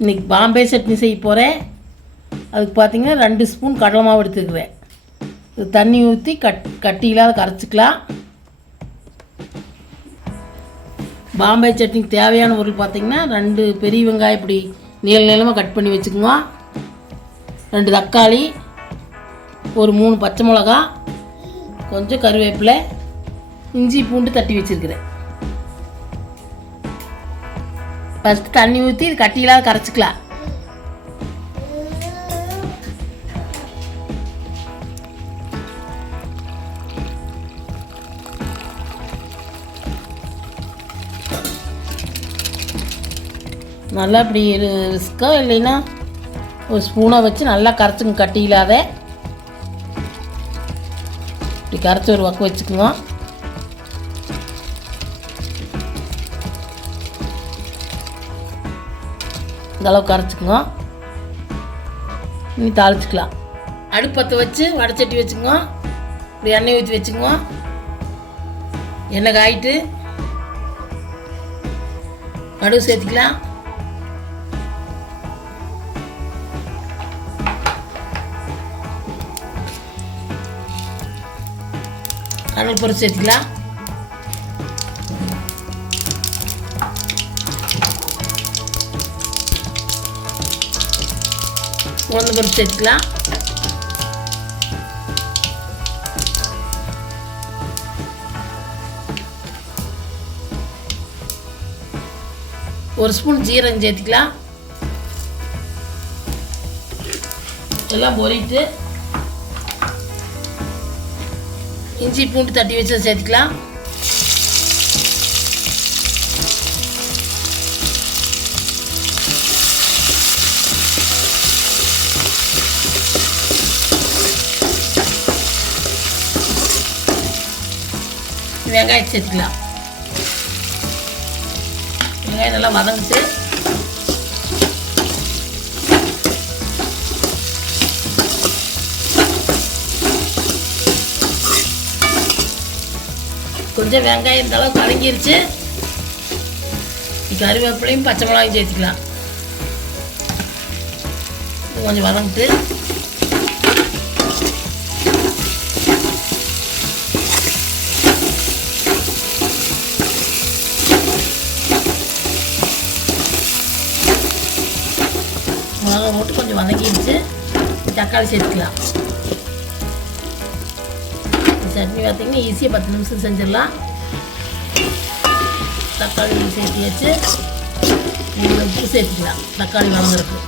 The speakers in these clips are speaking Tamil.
இன்றைக்கி பாம்பே சட்னி செய்ய போகிறேன். அதுக்கு பார்த்திங்கன்னா 2 ஸ்பூன் கடலை மாவு எடுத்துக்கிறேன். இது தண்ணி ஊற்றி கட்டி இல்லாத கரைச்சிக்கலாம். பாம்பே சட்னிக்கு தேவையான பொருள் பார்த்திங்கன்னா 2 பெரிய வெங்காயம் இப்படி நீளமாக கட் பண்ணி வச்சுக்கோங்க. 2 தக்காளி, ஒரு 3 பச்சை மிளகா, கொஞ்சம் கருவேப்பிலை, இஞ்சி பூண்டு தட்டி வச்சுருக்கிறேன். ஃபஸ்ட்டு தண்ணி ஊற்றி இது கட்டியில்லாத கரைச்சிக்கலாம். நல்லா இப்படி ரிஸ்க்கோ இல்லைன்னா ஒரு ஸ்பூனை வச்சு நல்லா கரைச்சிங்க. கட்டி இல்லாத இப்படி கரைச்சி ஒரு பக்கம் வச்சுக்குங்க. இந்த அளவுக்கு கரைச்சிக்குங்க. இனி தாளிச்சிக்கலாம். அடுப்பத்தை வச்சு வடைச்சட்டி வச்சுக்குங்க. இப்படி எண்ணெய் ஊற்றி வச்சுக்குங்க. எண்ணெய் காயிட்டு கடுகு சேர்த்துக்கலாம். கடல் பருப்பு சேர்த்துக்கலாம். உளுந்து பருப்பு சேர்த்துக்கலாம். ஒரு ஸ்பூன் ஜீரகம் சேர்த்துக்கலாம். எல்லாம் பொரிட்டு இஞ்சி பூண்டு தட்டி வச்சு சேர்த்துக்கலாம். வெங்காயம் சேர்த்துக்கலாம். வெங்காயம் நல்லா வதங்கிட்டு கொஞ்சம் வெங்காயம் இந்த அளவுக்கு வதங்கிருச்சு. கருவேப்பிலையும் பச்சை மிளகாயும் சேர்த்துக்கலாம். கொஞ்சம் வதங்கிட்டு மிளகா போட்டு கொஞ்சம் வதங்கிடுச்சு. தக்காளி சேர்த்துக்கலாம். சட்னி பார்த்திங்கன்னா ஈஸியாக 10 நிமிஷம் செஞ்சிடலாம். தக்காளி சேர்த்து வச்சு உப்பு சேர்த்துக்கலாம். தக்காளி வதங்குறதுக்கு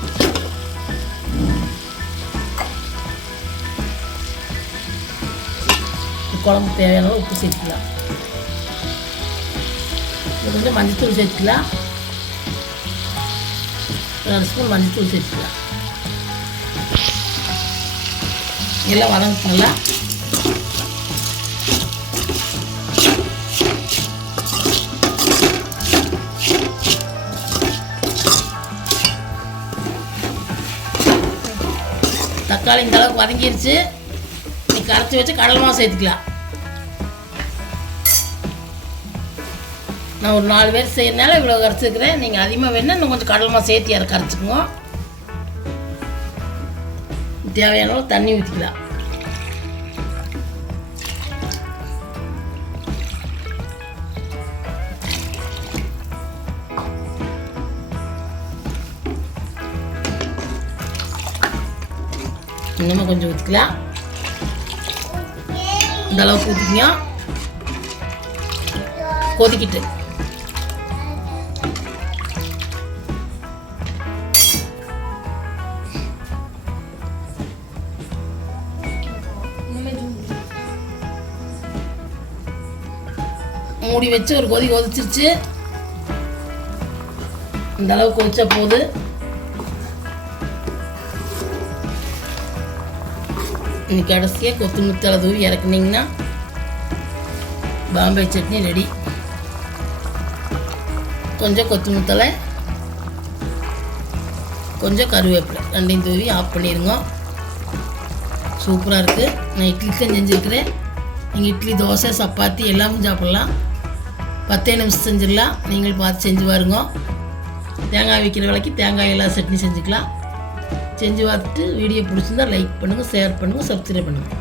குழம்பு தேவையான உப்பு சேர்த்துக்கலாம். கொஞ்சம் மஞ்சத்தூள் சேர்த்துக்கலாம். 2 ஸ்பூன் மஞ்சத்தூள் சேர்த்துக்கலாம். எல்லாம் வதங்கிக்கலாம். தக்காளி இந்த அளவுக்கு வதங்கிருச்சு. நீ கரைச்சி வச்சு கடலை மாவு சேர்த்துக்கலாம். நான் ஒரு 4 பேர் செய்யறதுனால இவ்வளோ கரைச்சிருக்கிறேன். நீங்கள் அதிகமாக வேணுன்னா இன்னும் கொஞ்சம் கடலை மாவு சேர்த்து அதை கரைச்சிக்குங்க. தேவையான அளவு தண்ணி ஊற்றிக்கலாம். இன்னும் கொஞ்சம் ஊற்றிக்கலாம். இந்த அளவுக்கு ஊற்றிக்கிங்க. கொதிக்கிட்டு மூடி வச்சு ஒரு கொதிச்சிருச்சு. இந்த அளவுக்கு கொதிச்ச போது இன்னைக்கு கடைசியாக கொத்தமல்லி தழை தூவி இறக்குனீங்கன்னா பாம்பே சட்னி ரெடி. கொஞ்சம் கொத்தமல்லி தழை, கொஞ்சம் கருவேப்பிலை 2யும் தூவி ஆஃப் பண்ணிடுங்க. சூப்பராக இருக்குது. நான் இட்லிக்கு தான் செஞ்சுருக்கிறேன். நீங்கள் இட்லி, தோசை, சப்பாத்தி எல்லாமே சாப்பிட்லாம். 10 நிமிஷம் செஞ்சிடலாம். நீங்கள் பார்த்து செஞ்சு பாருங்க. தேங்காய் விற்கிற விலைக்கு தேங்காய் எல்லாம் சட்னி செஞ்சுக்கலாம். செஞ்சு பார்த்துட்டு வீடியோ பிடிச்சிருந்தா லைக் பண்ணுங்கள், ஷேர் பண்ணுங்கள், சப்ஸ்கிரைப் பண்ணுங்கள்.